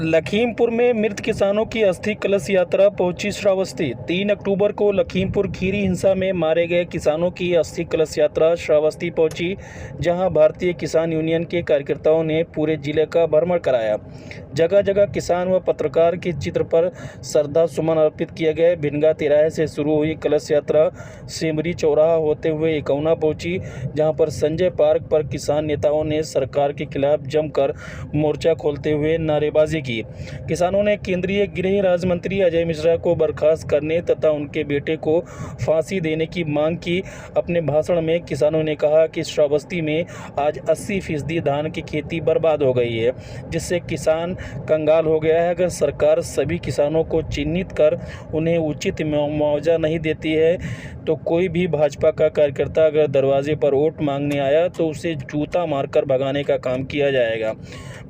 लखीमपुर में मृत किसानों की अस्थि कलश यात्रा पहुंची श्रावस्ती। 3 अक्टूबर को लखीमपुर खीरी हिंसा में मारे गए किसानों की अस्थि कलश यात्रा श्रावस्ती पहुंची, जहां भारतीय किसान यूनियन के कार्यकर्ताओं ने पूरे जिले का भ्रमण कराया। जगह जगह किसान व पत्रकार के चित्र पर श्रद्धा सुमन अर्पित किए गए। भिनगा तिराहे से शुरू हुई कलश यात्रा सिमरी चौराहा होते हुए एकौना पहुंची, जहां पर संजय पार्क पर किसान नेताओं ने सरकार के खिलाफ जमकर मोर्चा खोलते हुए नारेबाजी की। किसानों ने केंद्रीय गृह राज्य मंत्री अजय मिश्रा को बर्खास्त करने तथा उनके बेटे को फांसी देने की मांग की। अपने भाषण में किसानों ने कहा कि श्रावस्ती में आज 80% धान की खेती बर्बाद हो गई है, जिससे किसान कंगाल हो गया है। अगर सरकार सभी किसानों को चिन्हित कर उन्हें उचित मुआवजा नहीं देती है तो कोई भी भाजपा का कार्यकर्ता अगर दरवाजे पर वोट मांगने आया तो उसे जूता मारकर भगाने का काम किया जाएगा।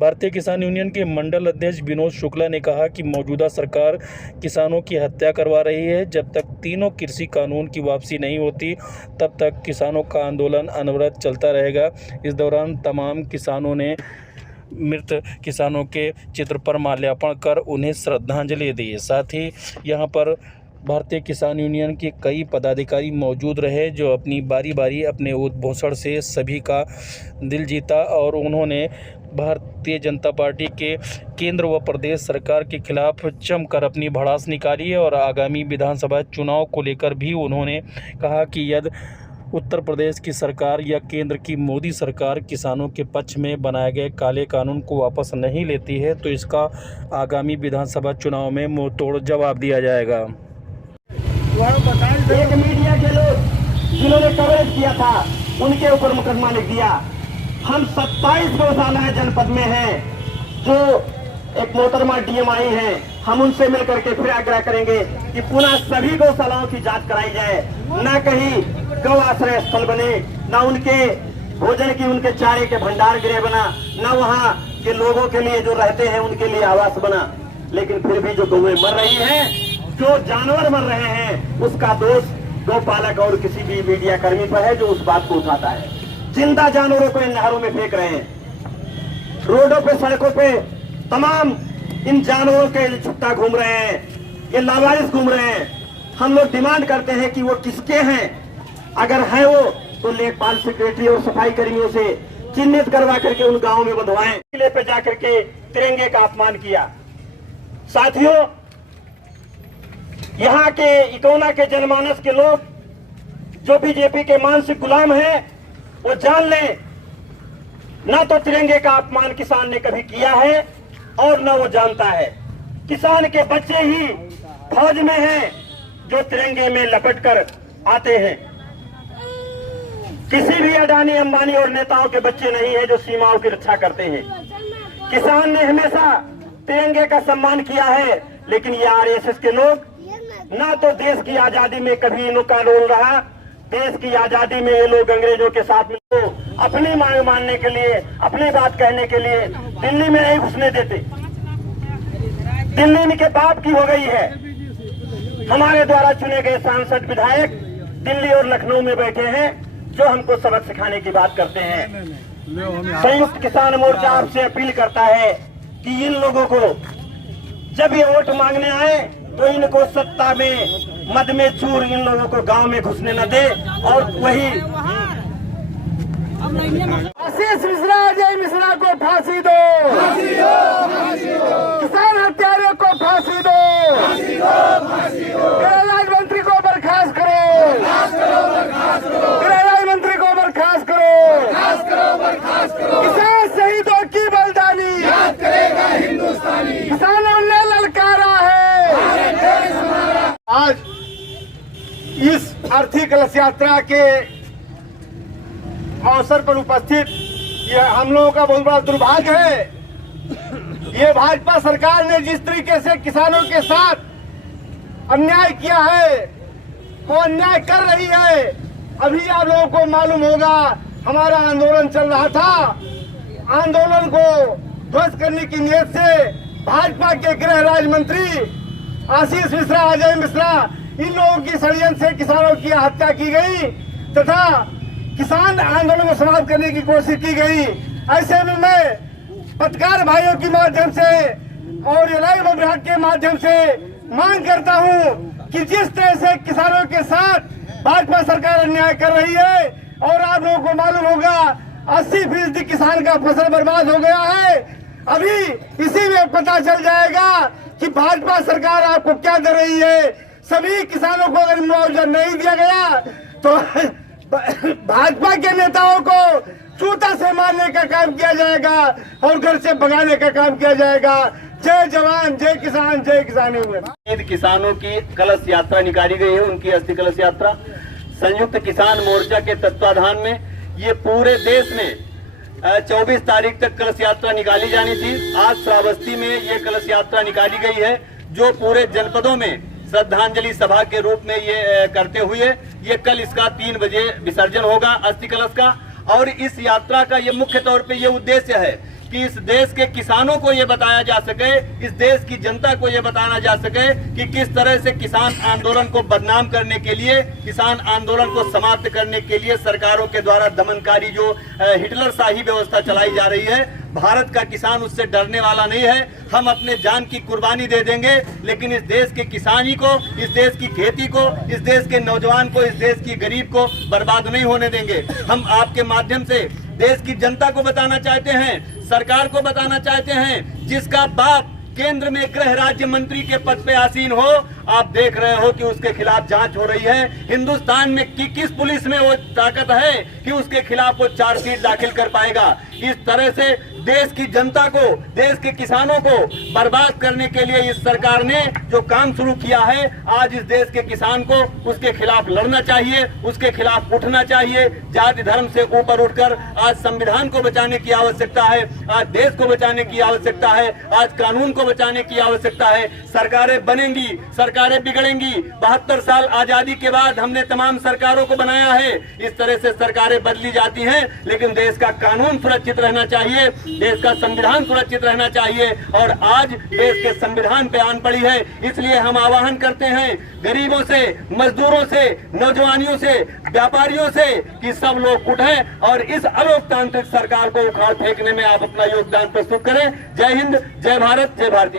भारतीय किसान यूनियन के मंडल अध्यक्ष विनोद शुक्ला ने कहा कि मौजूदा सरकार किसानों की हत्या करवा रही है। जब तक तीनों कृषि कानून की वापसी नहीं होती तब तक किसानों का आंदोलन अनवरत चलता रहेगा। इस दौरान तमाम किसानों ने मृत किसानों के चित्र पर माल्यार्पण कर उन्हें श्रद्धांजलि दी। साथ ही यहां पर भारतीय किसान यूनियन के कई पदाधिकारी मौजूद रहे, जो अपनी बारी बारी अपने उद्घोषण से सभी का दिल जीता और उन्होंने भारतीय जनता पार्टी के केंद्र व प्रदेश सरकार के खिलाफ जमकर अपनी भड़ास निकाली और आगामी विधानसभा चुनाव को लेकर भी उन्होंने कहा कि यदि उत्तर प्रदेश की सरकार या केंद्र की मोदी सरकार किसानों के पक्ष में बनाए गए काले कानून को वापस नहीं लेती है तो इसका आगामी विधानसभा चुनाव में मुंह तोड़ जवाब दिया जाएगा। एक मीडिया के लोग जिन्होंने कवरेज किया था उनके ऊपर मुकदमा लिख दिया। हम 27 गौशाला जनपद में हैं, जो एक मोहतरमा डीएमआई हैं, हम उनसे मिलकर के फिर आग्रह करेंगे कि पुनः सभी गौशालाओं की जांच कराई जाए। न कहीं गौ आश्रय स्थल बने, न उनके भोजन की उनके चारे के भंडार गृह बना, न वहाँ के लोगों के लिए जो रहते हैं उनके लिए आवास बना। लेकिन फिर भी जो गौएं मर रही हैं, जो जानवर मर रहे हैं, उसका दोष गौपालक और किसी भी मीडिया कर्मी पर है जो उस बात को उठाता है। जिंदा जानवरों को इन नहरों में फेंक रहे हैं, रोडों पे सड़कों पे तमाम इन जानवरों के छुट्टा घूम रहे हैं, ये लावारिस घूम रहे हैं। हम लोग डिमांड करते हैं कि वो किसके हैं, अगर है वो तो लेखपाल सेक्रेटरी और सफाई कर्मियों से चिन्हित करवा करके उन गांवों में बंधवाएं। किले पे जाकर के तिरंगे का अपमान किया। साथियों, यहाँ के इकोना के जनमानस के लोग जो बीजेपी के मानसिक गुलाम हैं, वो जान लें, ना तो तिरंगे का अपमान किसान ने कभी किया है और न वो जानता है। किसान के बच्चे ही फौज में हैं जो तिरंगे में लपट कर आते हैं। किसी भी अडानी अंबानी और नेताओं के बच्चे नहीं है जो सीमाओं की रक्षा करते हैं। किसान ने हमेशा तिरंगे का सम्मान किया है, लेकिन ये आरएसएस के लोग ना तो देश की आजादी में कभी इनका रोल रहा, देश की आजादी में ये लोग अंग्रेजों के साथ मिलकर अपनी मांग मानने के लिए, अपनी बात कहने के लिए दिल्ली में नहीं घुसने देते। दिल्ली के बाप की हो गई है। हमारे द्वारा चुने गए सांसद विधायक दिल्ली और लखनऊ में बैठे हैं जो हमको सबक सिखाने की बात करते हैं। संयुक्त किसान मोर्चा आपसे अपील करता है कि इन लोगों को जब ये वोट मांगने आए तो इनको सत्ता में मद में चूर इन लोगों को गांव में घुसने न दे। और वही आशीष मिश्रा, अजय मिश्रा को फांसी दो, किसान हत्यारों को फांसी दो, गृह राज्य मंत्री को बर्खास्त करो, गृह राज्य मंत्री को बर्खास्त करो, किसान शहीदों की बलिदानी याद करेगा हिंदुस्तानी, किसानों ने ललकारा है। आज इस अर्थी कलश यात्रा के अवसर पर उपस्थित ये हम लोगों का बहुत बड़ा दुर्भाग्य है। ये भाजपा सरकार ने जिस तरीके से किसानों के साथ अन्याय किया है, वो अन्याय कर रही है। अभी आप लोगों को मालूम होगा, हमारा आंदोलन चल रहा था, आंदोलन को ध्वस्त करने की नियत से भाजपा के गृह राज्य मंत्री आशीष मिश्रा, अजय मिश्रा, इन लोगों की षड्यंत्र से किसानों की हत्या की गई तथा किसान आंदोलन को समाप्त करने की कोशिश की गई। ऐसे में मैं पत्रकार भाइयों के माध्यम से और इलाही विभाग के माध्यम से मांग करता हूं कि जिस तरह से किसानों के साथ भाजपा सरकार अन्याय कर रही है, और आप लोगों को मालूम होगा 80% किसान का फसल बर्बाद हो गया है। अभी इसी में पता चल जाएगा कि भाजपा सरकार आपको क्या दे रही है। सभी किसानों को अगर मुआवजा नहीं दिया गया तो भाजपा के नेताओं को जूता से मारने का काम किया जाएगा और घर से भगाने का काम किया जाएगा। जय जवान, जय किसान, जय किसान। किसानों की कलश यात्रा निकाली गई है, उनकी अस्थि कलश यात्रा संयुक्त किसान मोर्चा के तत्वाधान में ये पूरे देश में 24 तारीख तक कलश यात्रा निकाली जानी थी। आज श्रावस्ती में ये कलश यात्रा निकाली गई है, जो पूरे जनपदों में श्रद्धांजलि सभा के रूप में ये करते हुए ये कल इसका 3 बजे विसर्जन होगा अस्थि कलश का। और इस यात्रा का ये मुख्य तौर पे ये उद्देश्य है कि इस देश के किसानों को ये बताया जा सके, इस देश की जनता को ये बताना जा सके कि किस तरह से किसान आंदोलन को बदनाम करने के लिए, किसान आंदोलन को समाप्त करने के लिए सरकारों के द्वारा दमनकारी जो हिटलर शाही व्यवस्था चलाई जा रही है, भारत का किसान उससे डरने वाला नहीं है। हम अपने जान की कुर्बानी दे देंगे, लेकिन इस देश के किसानी को, इस देश की खेती को, इस देश के नौजवान को, इस देश की गरीब को बर्बाद नहीं होने देंगे। हम आपके माध्यम से देश की जनता को बताना चाहते हैं, सरकार को बताना चाहते हैं, जिसका बाप केंद्र में गृह राज्य मंत्री के पद पे आसीन हो, आप देख रहे हो कि उसके खिलाफ जांच हो रही है। हिंदुस्तान में किस पुलिस में वो ताकत है कि उसके खिलाफ वो चार्जशीट दाखिल कर पाएगा। इस तरह से देश की जनता को, देश के किसानों को बर्बाद करने के लिए इस सरकार ने जो काम शुरू किया है, आज इस देश के किसान को उसके खिलाफ लड़ना चाहिए, उसके खिलाफ उठना चाहिए। जाति धर्म से ऊपर उठकर आज संविधान को बचाने की आवश्यकता है, आज देश को बचाने की आवश्यकता है, आज कानून को बचाने की आवश्यकता है। सरकारें बनेंगी, सरकारें बिगड़ेंगी। 72 साल आजादी के बाद हमने तमाम सरकारों को बनाया है। इस तरह से सरकारें बदली जाती हैं, लेकिन देश का कानून सुरक्षित रहना चाहिए, देश का संविधान सुरक्षित रहना चाहिए। और आज देश के संविधान पे आन पड़ी है, इसलिए हम आह्वान करते हैं गरीबों से, मजदूरों से, नौजवानियों से, व्यापारियों से कि सब लोग उठें और इस अलोकतांत्रिक सरकार को उखाड़ फेंकने में आप अपना योगदान प्रस्तुत करें। जय हिंद, जय भारत, जय भारतीय।